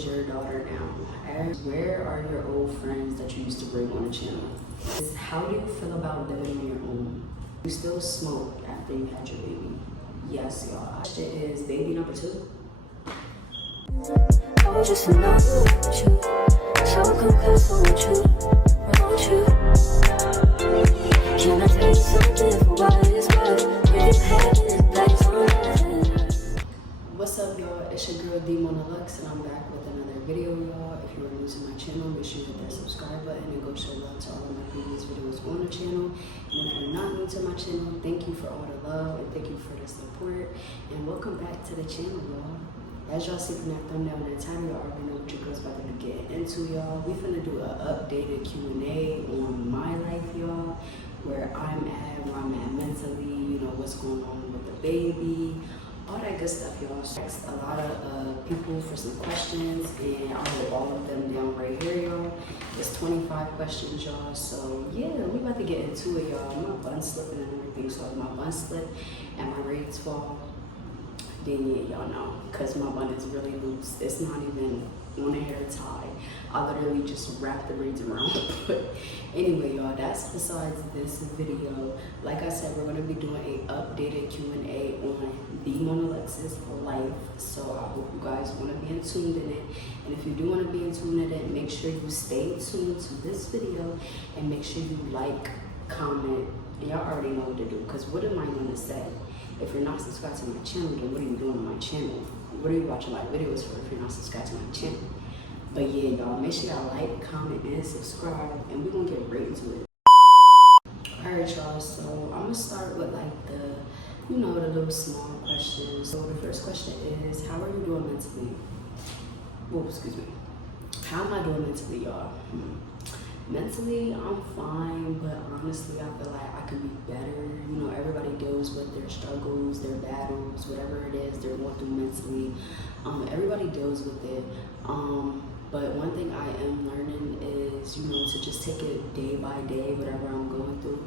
is your daughter now? Where are your old friends that you used to bring on the channel? How do you feel about living on your own? You still smoke after you had your baby? Yes, y'all. Question is baby number 2? I was just in love with you, so confess I want you, I want you. Can I tell you something for why it's right? We've had it like on. What's up, y'all? It's your girl D Mona Lux, and I'm back with another video, y'all. If you are new to my channel, make sure you hit that subscribe button and go show love to all of my previous videos on the channel. And if you're not new to my channel, thank you for all the love and thank you for the support. And welcome back to the channel, y'all. As y'all see from that thumbnail and the title, y'all already know what your girl's about to get into, y'all. We finna do an updated Q&A on my life, y'all, where I'm at, where I'm at mentally, you know, what's going on with the baby, all that good stuff, y'all. Asked a lot of people for some questions, and I wrote all of them down right here, y'all. It's 25 questions, y'all. So yeah, we about to get into it, y'all. My bun slipping and everything, so if my bun slip and my braids fall, then yeah, y'all know, because my bun is really loose. It's not even on a hair tie. I literally just wrap the braids around. But anyway, y'all, that's besides this video. Like I said, we're going to be doing a updated Q&A on the Mona Lux's life. So I hope you guys want to be in tune in it. And if you do want to be in tune in it, make sure you stay tuned to this video and make sure you like, comment, and y'all already know what to do. Because what am I going to say? If you're not subscribed to my channel, then what are you doing on my channel? What are you watching my videos for if you're not subscribed to my channel? But yeah, y'all, make sure y'all like, comment, and subscribe, and we're gonna get right into it. Alright, y'all, so I'm gonna start with like the, you know, the little small questions. So the first question is, how are you doing mentally? Oh, excuse me. How am I doing mentally, y'all? Mentally, I'm fine, but honestly, I feel like I can be better. You know, everybody deals with their struggles, their battles, whatever it is they're going through mentally. Everybody deals with it. But one thing I am learning is, you know, to just take it day by day, whatever I'm going through,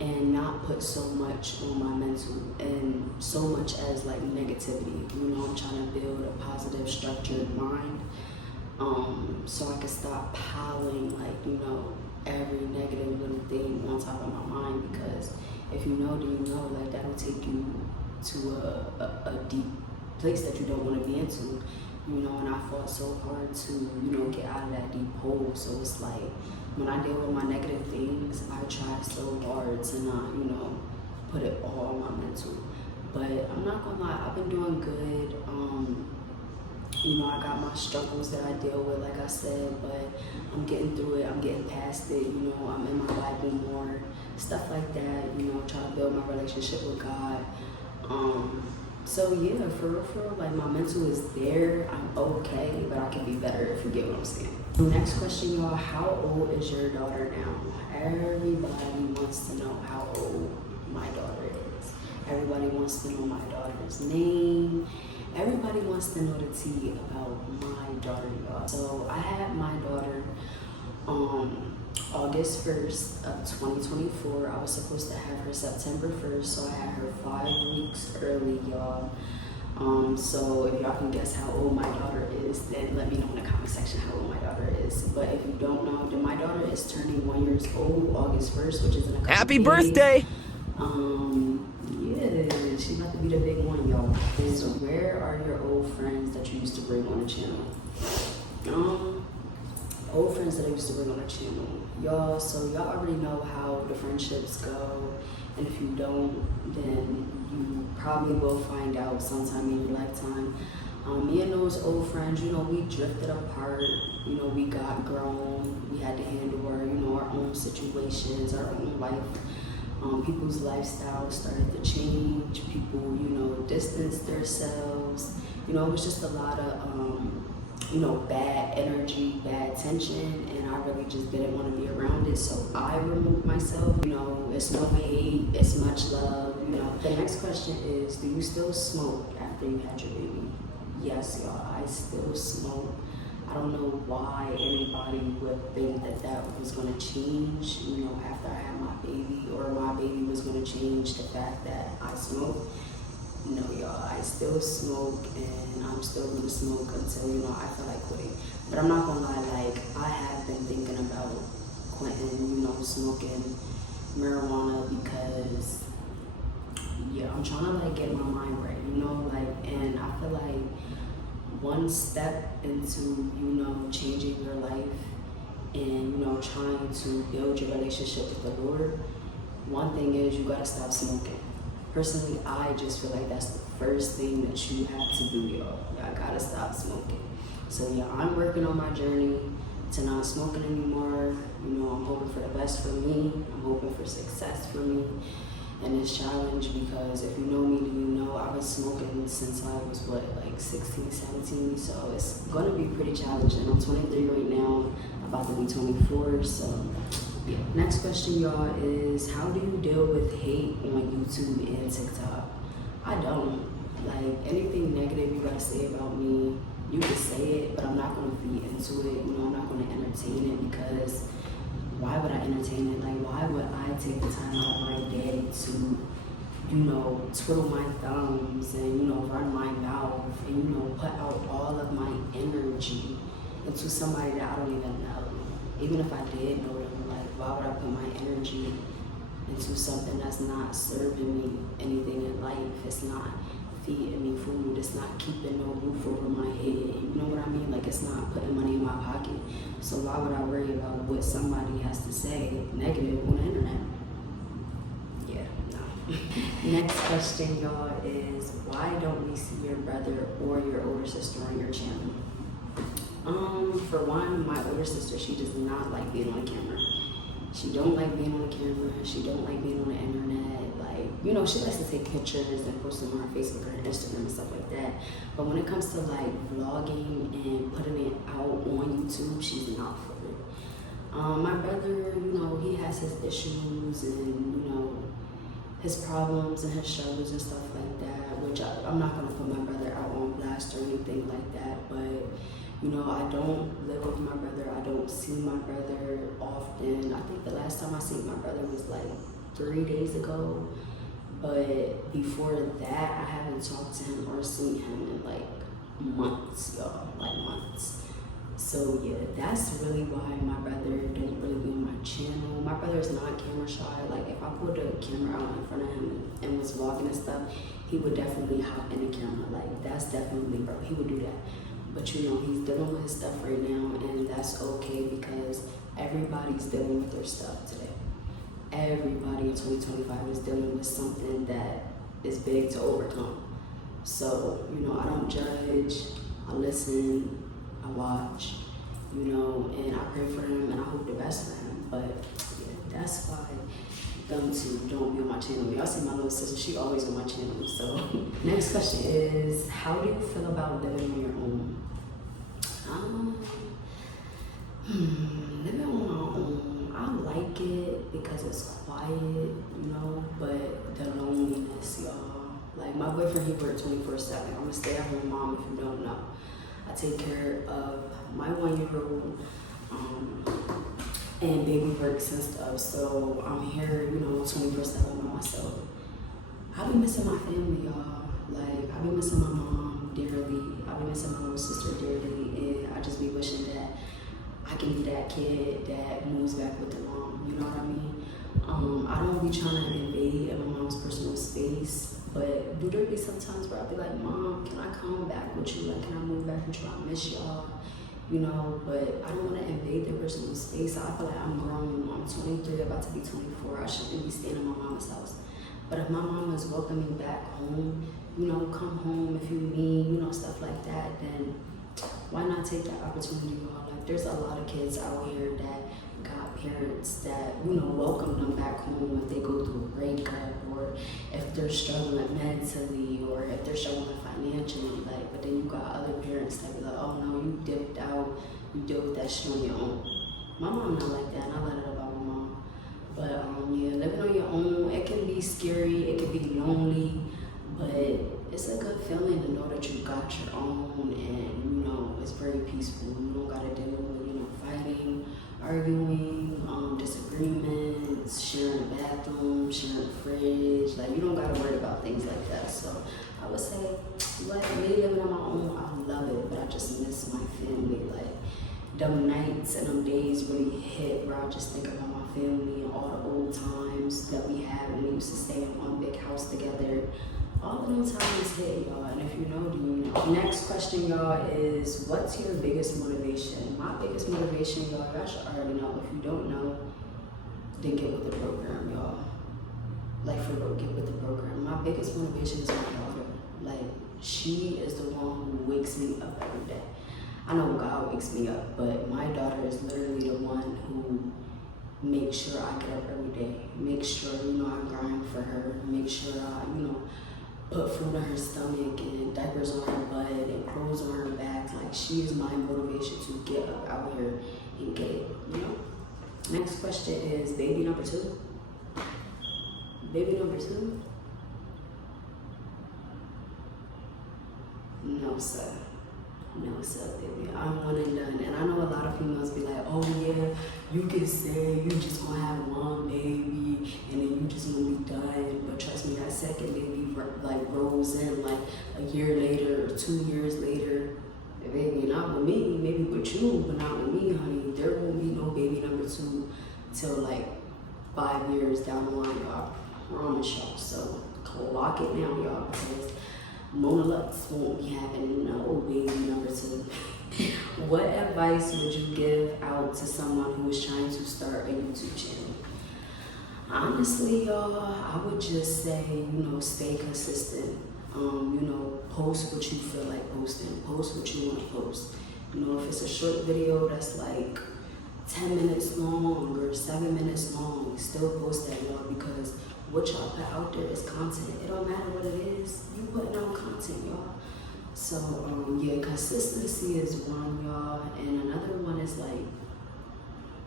and not put so much on my mental and so much as like negativity. You know, I'm trying to build a positive, structured mind. So I can stop piling like, you know, every negative little thing on top of my mind, because if you know, then you know, like that'll take you to a deep place that you don't want to be into, you know. And I fought so hard to, you know, get out of that deep hole. So it's like when I deal with my negative things, I try so hard to not, you know, put it all on my mental. But I'm not gonna lie, I've been doing good. You know, I got my struggles that I deal with, like I said, but I'm getting through it. I'm getting past it. You know, I'm in my Bible more, stuff like that. You know, trying to build my relationship with God. So yeah, for real, like my mental is there. I'm okay, but I can be better, if you get what I'm saying. Next question, y'all. How old is your daughter now? Everybody wants to know how old my daughter is. Everybody wants to know my daughter's name. Everybody wants to know the tea about my daughter, y'all. So I had my daughter August 1st of 2024. I was supposed to have her September 1st, so I had her 5 weeks early, y'all. So if y'all can guess how old my daughter is, then let me know in the comment section how old my daughter is. But if you don't know, then my daughter is turning 1 year old August 1st, which is in a couple Happy days. birthday! Yeah, she's about to be the big one, y'all. So where are your old friends that you used to bring on the channel? Old friends that I used to bring on the channel, y'all. So y'all already know how the friendships go, and if you don't, then you probably will find out sometime in your lifetime. Me and those old friends, you know, we drifted apart. You know, we got grown. We had to handle our, you know, our own situations, our own life. People's lifestyles started to change. People, you know, distanced themselves. You know, it was just a lot of, you know, bad energy, bad tension, and I really just didn't want to be around it. So I removed myself. You know, it's no hate, it's much love, you know. The next question is, do you still smoke after you had your baby? Yes, y'all, I still smoke. I don't know why anybody would think that that was going to change, you know, after I had my baby, or my baby was going to change the fact that I smoke. no, y'all, I still smoke and I'm still gonna smoke until, you know, I feel like quitting. But I'm not gonna lie, like, I have been thinking about quitting, you know, smoking marijuana because, yeah, I'm trying to like get my mind right, you know, like, and I feel like one step into, you know, changing your life and, you know, trying to build your relationship with the Lord, one thing is you gotta stop smoking. Personally, I just feel like that's the first thing that you have to do, y'all. Y'all gotta stop smoking. So yeah, I'm working on my journey to not smoking anymore. You know, I'm hoping for the best for me. I'm hoping for success for me in this challenge because if you know me, then you know I've been smoking since I was what, like 16, 17. So it's gonna be pretty challenging. I'm 23 right now, about to be 24. So yeah. Next question, y'all, is how do you deal with hate on YouTube and TikTok? I don't. Like, anything negative you gotta say about me, you can say it, but I'm not gonna feed into it. You know, I'm not gonna entertain it because why would I entertain it? Like, why would I take the time out of my day to, you know, twiddle my thumbs and, you know, run my mouth and, you know, put out all of my energy into somebody that I don't even know? Even if I did know them, like, why would I put my energy into something that's not serving me anything in life? It's not feeding me food. It's not keeping no roof over my head. You know what I mean? Like, it's not putting money in my pocket. So why would I worry about what somebody has to say negative on the internet? Yeah, no. Next question, y'all, is why don't we see your brother or your older sister on your channel? For one, my older sister, she does not like being on the camera. She don't like being on the camera. She don't like being on the internet. Like, you know, she likes to take pictures and post them on her Facebook or Instagram and stuff like that. But when it comes to like vlogging and putting it out on YouTube, she's not for it. My brother, you know, he has his issues and, you know, his problems and his struggles and stuff like that, which I'm not gonna put my brother out on blast or anything like that, but you know, I don't live with my brother. I don't see my brother often. I think the last time I seen my brother was like 3 days ago. But before that, I haven't talked to him or seen him in like months, y'all, like months. So yeah, that's really why my brother don't really be on my channel. My brother is not camera shy. Like, if I pulled a camera out in front of him and was vlogging and stuff, he would definitely hop in the camera. Like, that's definitely, bro, he would do that. But you know, he's dealing with his stuff right now, and that's okay because everybody's dealing with their stuff today. Everybody in 2025 is dealing with something that is big to overcome. So, you know, I don't judge, I listen, I watch, you know, and I pray for him and I hope the best for him. But yeah, that's why them two don't be on my channel. Y'all see my little sister, she always on my channel. So next question is, how do you feel about living on your own? Living on my own, I like it because it's quiet, you know, but the loneliness, y'all. Like, my boyfriend, he works 24/7. I'm a stay-at-home mom, if you don't know. I take care of my 1-year-old, and baby works and stuff, so I'm here, you know, 24/7 by myself. I be missing my family, y'all. Like, I be missing my mom dearly. I be missing my little sister dearly, and I just be wishing that I can be that kid that moves back with the mom. You know what I mean? I don't be trying to invade in my mom's personal space, but do there be some times where I'll be like, Mom, can I come back with you? Like, can I move back with you? I miss y'all. You know, but I don't want to invade their personal space. I feel like I'm grown. I'm 23, about to be 24. I shouldn't be staying in my mama's house. But if my mom is welcoming back home, you know, come home if you need, you know, stuff like that, then why not take that opportunity? Like, there's a lot of kids out here that got parents that, you know, welcome them back home if they go through a breakup, or if they're struggling mentally, or if they're struggling financially. Like, but then you got other parents that be like, oh no, you dipped out, you deal with that shit on your own. My mom not like that, and I let it about my mom. But yeah, living on your own, it can be scary, it can be lonely, but it's a good feeling to know that you got your own, and you know, it's very peaceful. You don't gotta deal with, you know, fighting, arguing, disagreement, it's sharing a bathroom, sharing a fridge. Like, you don't gotta worry about things like that. So I would say, me living on my own, I love it, but I just miss my family. Like, them nights and them days really hit where I just think about my family and all the old times that we had when we used to stay in one big house together. All of them times hit, y'all, and if you know, do you know? Next question, y'all, is what's your biggest motivation? My biggest motivation, y'all should already know. If you don't know, then get with the program, y'all. Like, for real, get with the program. My biggest motivation is my daughter. Like, she is the one who wakes me up every day. I know God wakes me up, but my daughter is literally the one who makes sure I get up every day. Make sure, I grind for her. Make sure I, put food in her stomach and diapers on her butt and clothes on her back. Like, she is my motivation to get up out here and get it, Next question is baby number 2. Baby number 2? No, sir. No, sir, baby. I'm one and done. And I know a lot of females be like, oh yeah, you can say you just gonna have one baby and then you just gonna be done. But trust me, that second baby like rolls in like a year later or 2 years later. Baby, not with me, maybe with you, but not with me, honey. There won't be no baby number 2 till like 5 years down the line, y'all. I promise y'all. So clock it now, y'all, because Mona Lux won't be having no baby number 2. What advice would you give out to someone who is trying to start a YouTube channel? Honestly, y'all, I would just say, stay consistent. Post what you feel like posting. Post what you want to post. If it's a short video that's like 10 minutes long or 7 minutes long, still post that, y'all, because what y'all put out there is content. It don't matter what it is. You putting out content, y'all. So, consistency is one, y'all. And another one is like,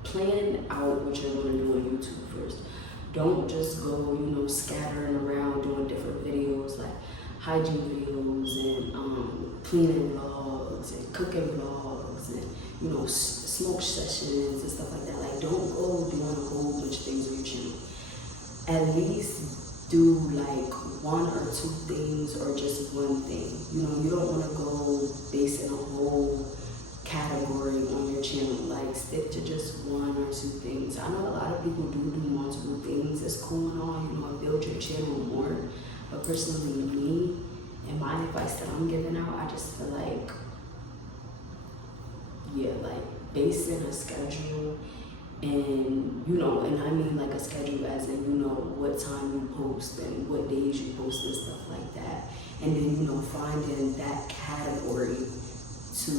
plan out what you're going to do on YouTube first. Don't just go, scattering around doing different videos like hygiene videos and cleaning vlogs and cooking vlogs and, smoke sessions and stuff like that. Like, don't go doing a whole bunch of things on your channel. At least do like 1 or 2 things or just one thing. You don't want to go basing a whole category on your channel. Like, stick to just 1 or 2 things. I know a lot of people do multiple things. It's cool and all, build your channel more. But personally, me and my advice that I'm giving out, I just feel like, basing a schedule and, and I mean like a schedule as in, what time you post and what days you post and stuff like that. And then, finding that category to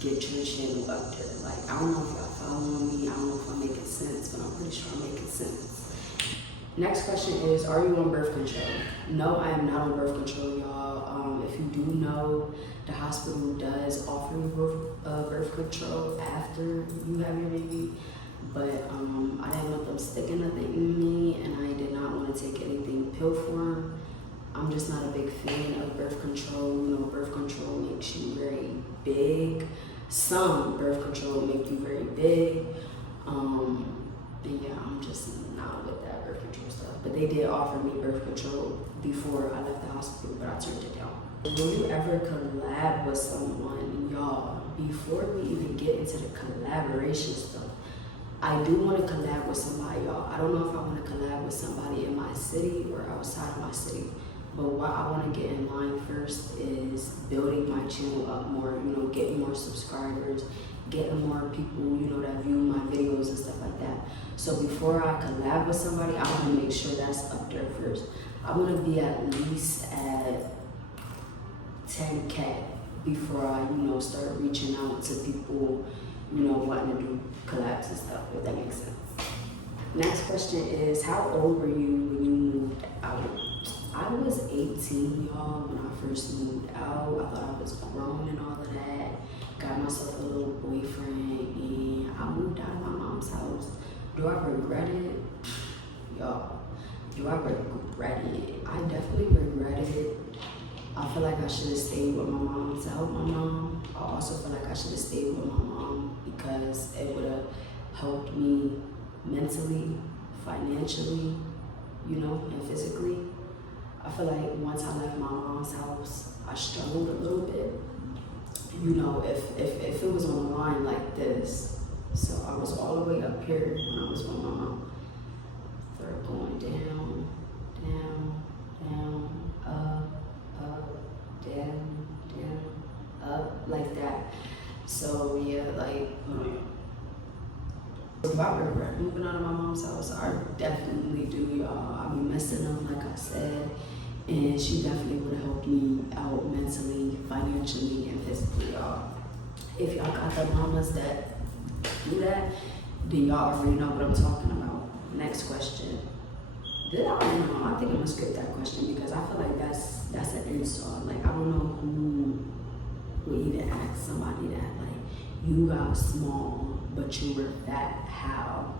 get your channel up there. Like, I don't know if y'all following me, I don't know if I'm making sense, but I'm pretty sure I'm making sense. Next question is, are you on birth control? No, I am not on birth control, y'all. If you do know, the hospital does offer you birth control after you have your baby, but I didn't want them sticking nothing in me, and I did not want to take anything pill form. I'm just not a big fan of birth control. Birth control makes you very big. Some birth control make you very big. And yeah, I'm just not with that birth control stuff. But they did offer me birth control before I left the hospital, but I turned it down. Will you ever collab with someone? Y'all, before we even get into the collaboration stuff, I do want to collab with somebody, y'all. I don't know if I want to collab with somebody in my city or outside of my city. But what I want to get in line first is building my channel up more, getting more subscribers, getting more people, that view my videos and stuff like that. So before I collab with somebody, I want to make sure that's up there first. I want to be at least at 10K before I, start reaching out to people, wanting to do collabs and stuff, if that makes sense. Next question is, how old were you when you moved out? I was 18, y'all, when I first moved out. I thought I was grown and all of that. Got myself a little boyfriend, and I moved out of my mom's house. Do I regret it? Y'all, do I regret it? I definitely regret it. I feel like I should have stayed with my mom without my mom. I also feel like I should have stayed with my mom because it would have helped me mentally financially, you know, and physically. I feel like once I left my mom's house, I struggled a little bit. You know, if it was on a line like this, so I was all the way up here when I was with my mom. They're going down, down, down, up, down, down, up, like that. So yeah, like, if I regret moving out of my mom's house, I definitely do, y'all. I be messing up, like I said, and she definitely would have helped me out mentally, financially, and physically, y'all. If y'all got the mamas that do that, then y'all already know what I'm talking about. Next question. Did I don't know? I think I'm gonna skip that question because I feel like that's an insult. Like, I don't know who would even ask somebody that. Like, you got small, but you were fat. How?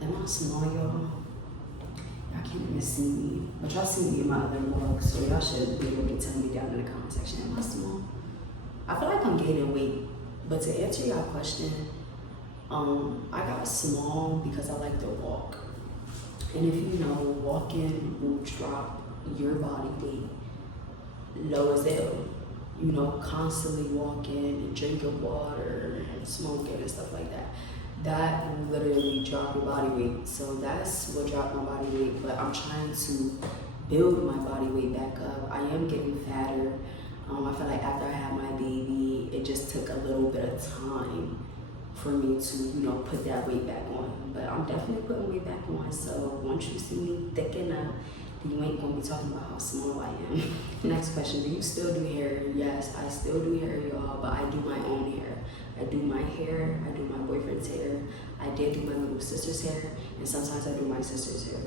Am I small, y'all? Y'all can't even see me, but y'all see me in my other vlog, so y'all should be able to tell me down in the comment section. Am I small? I feel like I'm gaining weight, but to answer y'all question, I got small because I like to walk. And if you know, walking will drop your body weight low as hell. You know, constantly walking and drinking water and smoking and stuff like that. That literally dropped your body weight. So that's what dropped my body weight. But I'm trying to build my body weight back up. I am getting fatter. I feel like after I had my baby, it just took a little bit of time for me to, you know, put that weight back on. But I'm definitely putting weight back on. So once you see me thicken up, you ain't gonna be talking about how small I am. Next question, do you still do hair? Yes, I still do hair, y'all, but I do my own hair. I do my hair, I do my boyfriend's hair, I did do my little sister's hair, and sometimes I do my sister's hair,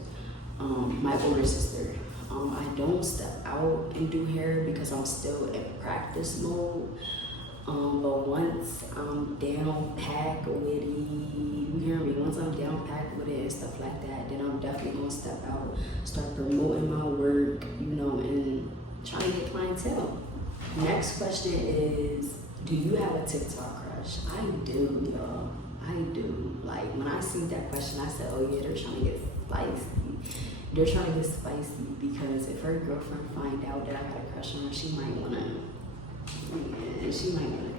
my older sister. I don't step out and do hair because I'm still in practice mode. But once I'm down packed with it, you hear me? Once I'm down packed with it and stuff like that, then I'm definitely gonna step out, start promoting my work, you know, and trying to get clientele. Next question is, do you have a TikTok crush? I do, y'all. I do. Like, when I see that question, I said, oh yeah, they're trying to get spicy. They're trying to get spicy because if her girlfriend find out that I got a crush on her, she might wanna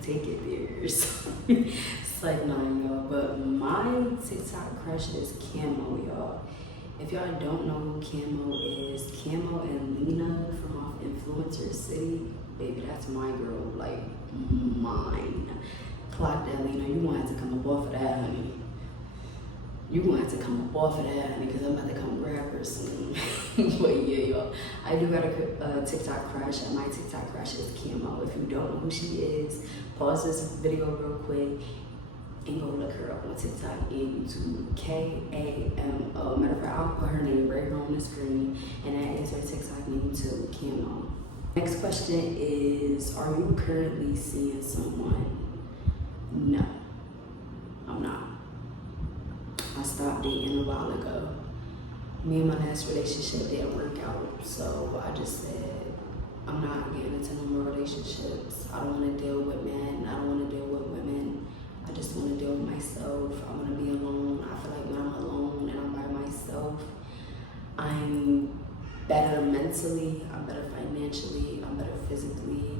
take it there. So it's like, nah, y'all. But my TikTok crush is Camo, y'all. If y'all don't know who Camo is, Camo and Lena from off Influencer City, baby, that's my girl, like mine. Clock that, Lena. You gonna have to come up off of that, honey. You gonna have to come up off of that, honey, because I'm about to come grab her soon. But yeah, y'all, I do got a TikTok crush, and my TikTok crush is Camo. If you don't know who she is, pause this video real quick and go look her up on TikTok and YouTube. K-A-M-O. Matter of fact, I'll put her name right here on the screen, and that is her TikTok name too, Camo. Next question is, are you currently seeing someone? No, I'm not. I stopped dating a while ago. Me and my last relationship didn't work out, so I just said, I'm not getting into no more relationships. I don't want to deal with men. I don't want to deal with women. I just want to deal with myself. I want to be alone. I feel like when I'm alone and I'm by myself, I'm better mentally, I'm better financially, I'm better physically,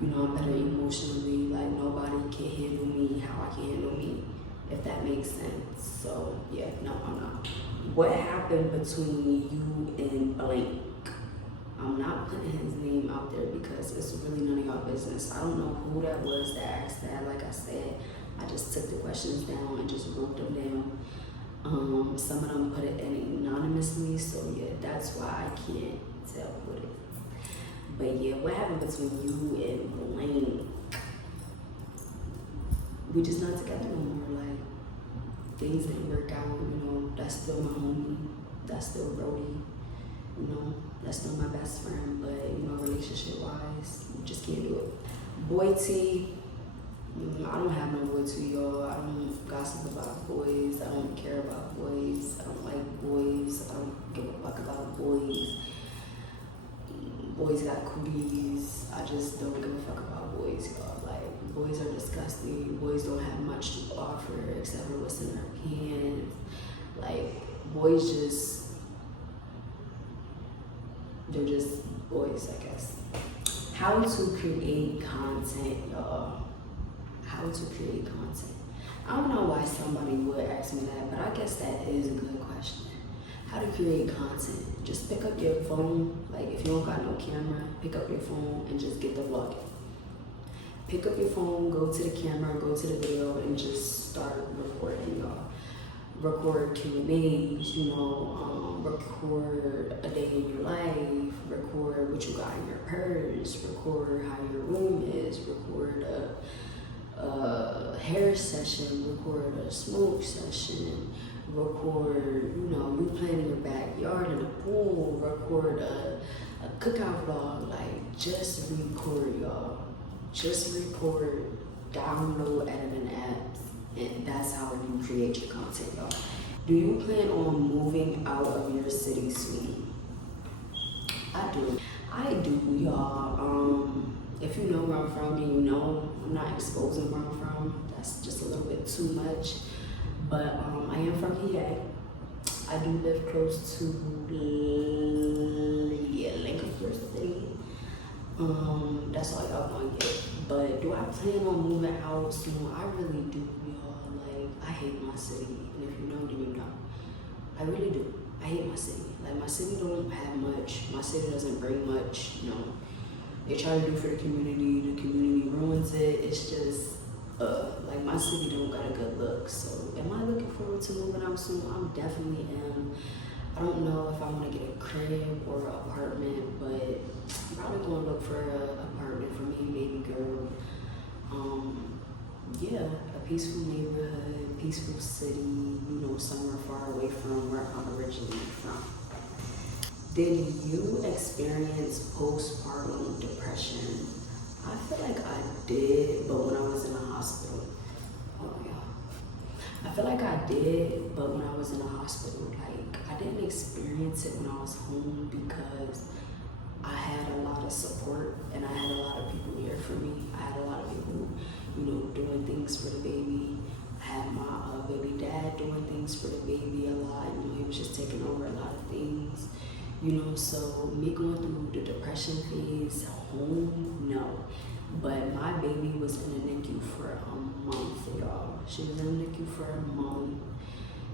you know, I'm better emotionally. Like, nobody can handle me how I can handle me, if that makes sense. So yeah, no, I'm not. What happened between you and blank? I'm not putting his name out there because it's really none of y'all business. I don't know who that was that asked that. Like I said, I just took the questions down and just wrote them down. Some of them put it in anonymously, so yeah, that's why I can't tell what it is. But yeah, what happened between you and blank? We just not together no more. Like, things didn't work out, you know. That's still my homie. That's still Brody. You know, that's still my best friend. But, you know, relationship-wise, we just can't do it. Boy T, I don't have no boy T, y'all. I don't gossip about boys. I don't care about boys. I don't like boys. I don't give a fuck about boys. Boys got cooties. I just don't give a fuck about boys, y'all. Like, boys are disgusting. Boys don't have much to offer except for what's in their pants. Like, boys they're just boys, I guess. How to create content, y'all. How to create content. I don't know why somebody would ask me that, but I guess that is a good question. How to create content. Just pick up your phone. Like, if you don't got no camera, pick up your phone and just get the vlogging. Pick up your phone, go to the camera, go to the video, and just start recording, y'all. Record Q&As, record a day in your life, record what you got in your purse, record how your room is, record a hair session, record a smoke session, record, you playing in your backyard in a pool, record a cookout vlog. Like, just record, y'all. Just record, download editing apps, and that's how you create your content, y'all. Do you plan on moving out of your city soon? I do, y'all. If you know where I'm from, then you know I'm not exposing where I'm from. That's just a little bit too much. But I am from PA. I do live close to Lancaster City. That's all y'all gonna get. But do I plan on moving out soon? I really do, y'all. Like, I hate my city. And if you know, then you know. I really do. I hate my city. Like, my city don't have much. My city doesn't bring much, They try to do for the community ruins it. It's just, like, my city don't got a good look. So, am I looking forward to moving out soon? I definitely am. I don't know if I want to get a crib or an apartment, but I'm probably going to look for an apartment for me, baby girl. Yeah, a peaceful neighborhood, peaceful city, somewhere far away from where I'm originally from. Did you experience postpartum depression? I feel like I did, but when I was in the hospital. Oh yeah. I feel like I did, but when I was in the hospital, like, I didn't experience it when I was home because I had a lot of support and I had a lot of people here for me. I had a lot of people, doing things for the baby. I had my baby dad doing things for the baby a lot. He was just taking over a lot of things. So me going through the depression phase home, no. But my baby was in the NICU for a month, y'all. She was in the NICU for a month.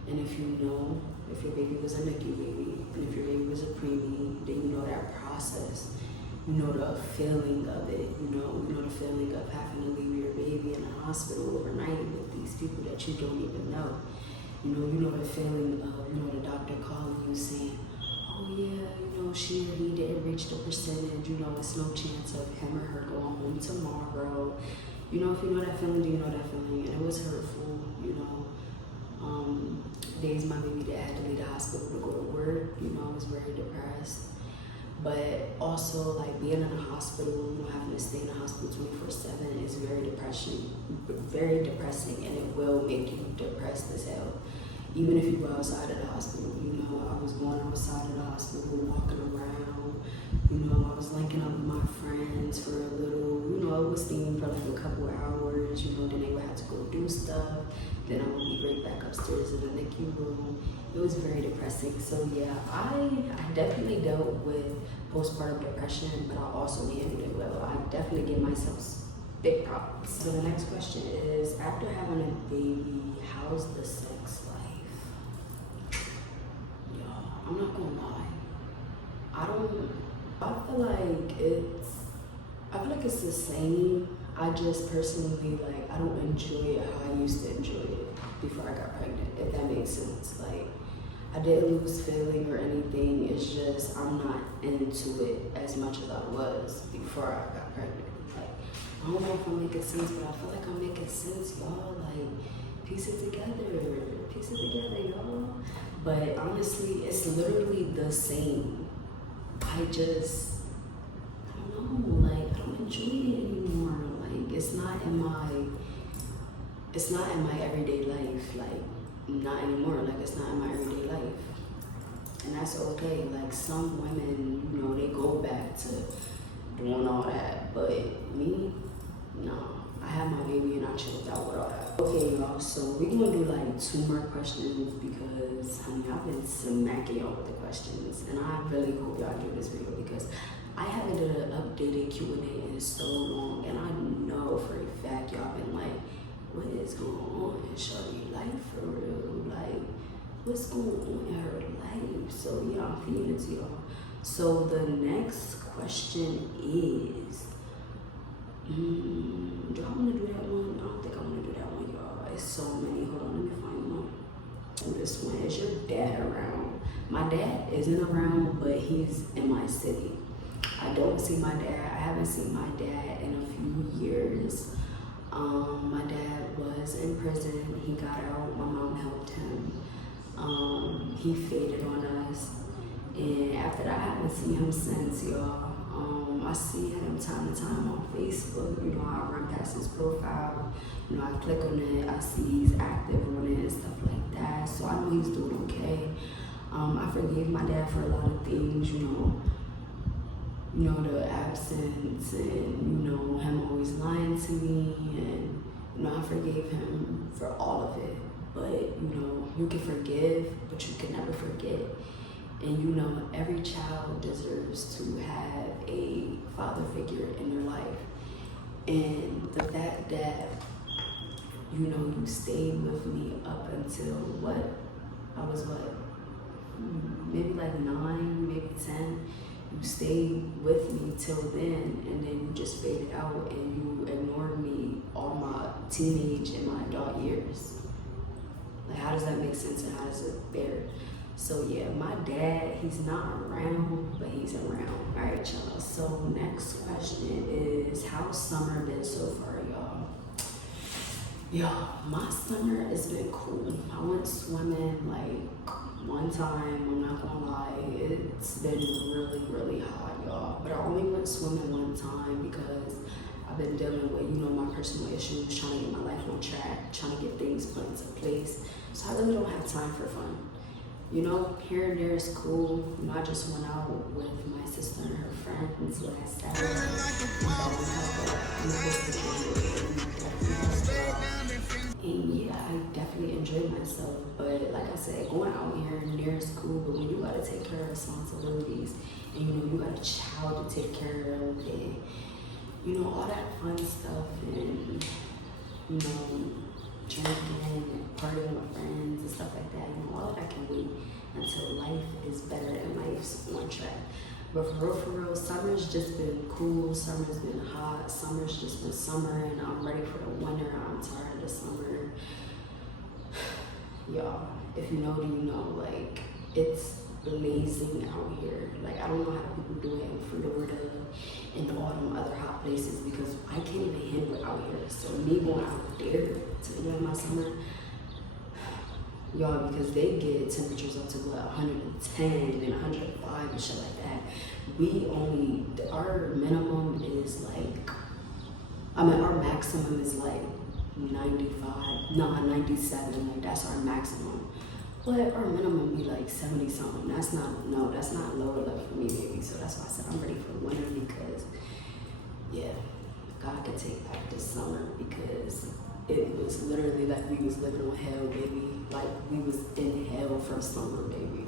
And if you know, if your baby was a NICU baby, and if your baby was a preemie, then you know that process. You know the feeling of it. You know the feeling of having to leave your baby in a hospital overnight with these people that you don't even know. You know the feeling of, the doctor calling you saying, oh yeah, she or he didn't reach the percentage, it's no chance of him or her going home tomorrow. If you know that feeling, do you know that feeling? And it was hurtful, Days my baby dad had to leave the hospital to go to work, I was very depressed. But also, like, being in a hospital, having to stay in the hospital 24/7 is very depressing, and it will make you depressed as hell. Even if you go outside of the hospital, I was going outside of the hospital, walking around, I was linking up with my friends for a little, it was steaming for like a couple hours, then they would have to go do stuff, then I would be right back upstairs in the NICU room. It was very depressing. So yeah, I definitely dealt with postpartum depression, but I also handled it well. I definitely gave myself big props. So the next question is, after having a baby, how's the sex life? Y'all, I'm not gonna lie. I feel like it's the same. I just personally, like, I don't enjoy it how I used to enjoy it before I got pregnant, if that makes sense. Like, I didn't lose feeling or anything. It's just I'm not into it as much as I was before I got pregnant. Like, I don't know if I'm making sense, but I feel like I'm making sense, y'all. Like, piece it together, y'all. But honestly, it's literally the same. I don't know, like, I don't enjoy it anymore. Like, it's not in my everyday life. Like, not anymore. Like, it's not in my everyday life. And that's okay. Like, some women, they go back to doing all that. But me, no. I had my baby and I chilled out with all that. Okay, y'all, so we're gonna do like 2 more questions because, honey, I've been smacking y'all with the questions. And I really hope y'all do this video because I haven't done an updated Q&A in so long. And I know for a fact y'all been like, what is going on in Shawty's life for real? Like, what's going on in her life? So yeah, I'm feeding it to y'all. So the next question is, do I want to do that one? I don't think I want to do that one, y'all. It's so many. Hold on, let me find one. Oh, this one. Is your dad around? My dad isn't around, but he's in my city. I don't see my dad. I haven't seen my dad in a few years. My dad was in prison. He got out. My mom helped him. He faded on us. And after that, I haven't seen him since, y'all. I see him time to time on Facebook. You know, I run past his profile. You know, I click on it. I see he's active on it and stuff like that. So I know he's doing okay. I forgave my dad for a lot of things, you know, the absence and, you know, him always lying to me. And, you know, I forgave him for all of it. But, you know, you can forgive, but you can never forget. And you know, every child deserves to have a father figure in their life. And the fact that, you know, you stayed with me up until maybe like 9, maybe 10. You stayed with me till then, and then you just faded out and you ignored me all my teenage and my adult years. Like, how does that make sense and how does it bear? So yeah, my dad, he's not around, but he's around. All right, y'all. So next question is, how's summer been so far, y'all? Y'all, my summer has been cool. I went swimming like one time, I'm not gonna lie. It's been really, really hot, y'all. But I only went swimming one time because I've been dealing with, you know, my personal issues, trying to get my life on track, trying to get things put into place. So I really don't have time for fun. You know, here and there is cool. You know, I just went out with my sister and her friends last Saturday. And yeah, I definitely enjoyed myself. But like I said, going out here and there is cool. But when you gotta take care of responsibilities, and you know, you got a child to take care of, and you know, all that fun stuff, and you know, drinking and partying with friends and stuff like that, you know, all of that can wait until life is better and life's on track. But for real, summer's just been cool. Summer's been hot. Summer's just been summer, and I'm ready for the winter. I'm tired of the summer. Y'all, if you know, do you know, like, it's blazing out here. Like, I don't know how people do it in Florida and all them other hot places because I can't even handle it out here. So me going out there to enjoy my summer, y'all, because they get temperatures up to what, 110 and 105 and shit like that. Our minimum is like, our maximum is like 97, like that's our maximum. But our minimum be like 70 something. That's not low enough for me, baby. So that's why I said I'm ready for winter because, yeah, God could take back this summer because it was literally like we was living on hell, baby. Like we was in hell for summer, baby.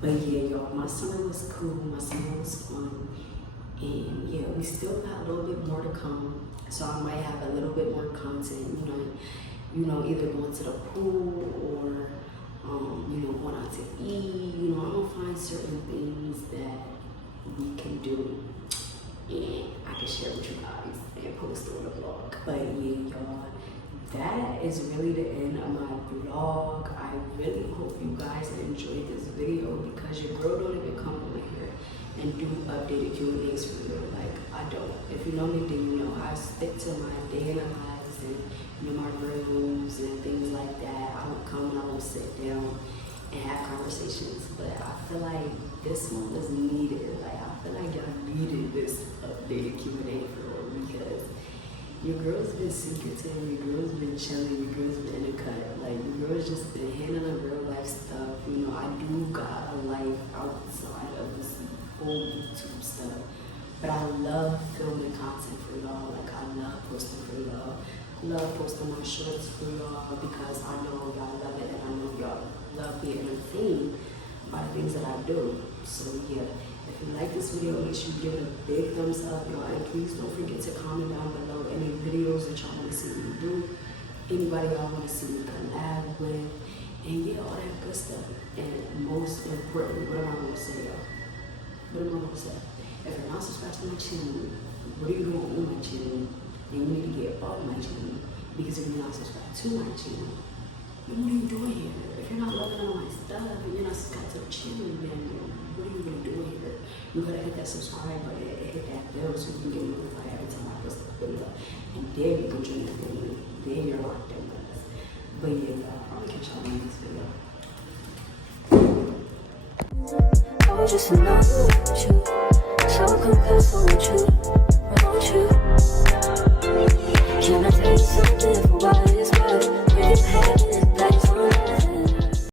But yeah, y'all, my summer was cool. My summer was fun. And yeah, we still got a little bit more to come. So I might have a little bit more content, you know, either going to the pool or you know, going out to eat. You know, I'm gonna find certain things that we can do and I can share with you guys and post on the vlog. But yeah, y'all, that is really the end of my vlog. I really hope you guys enjoyed this video because your girl don't even come over here and do updated Q&As for real. Like, I don't. If you know me, then you know I stick to my day in the lives and, you know, my rooms and things like that. I don't come and I won't sit down and have conversations. But I feel like this one was needed. Like, I feel like y'all needed this updated Q&A for real because your girl's been secretive, your girl's been chilling, your girl's been in the cut. Like, your girl's just been handling real life stuff. You know, I do got a life outside of this whole YouTube stuff. But I love filming content for y'all. Like, I love posting for y'all. Love posting my shorts for y'all because I know y'all love it and I know y'all love being entertained by the things that I do. So yeah, if you like this video, make sure you give it a big thumbs up, y'all, and please don't forget to comment down below any videos that y'all want to see me do, anybody y'all want to see me collab with, and yeah, all that good stuff. And most importantly, what am I going to say, y'all? What am I going to say? If you're not subscribed to my channel, what are you doing on my channel? And you need to get off my channel, because if you're not subscribed to my channel, then what are you doing here? If you're not loving all my stuff and you're not subscribed to the channel, then what are you really doing here? You gotta hit that subscribe button and hit that bell so you can get notified every time I post a video. And there you can join the family. There you're locked in with us. But yeah, y'all, I'm gonna catch y'all in the next video. I was just in love with you. So confess, won't you? Won't you? Can I tell you something?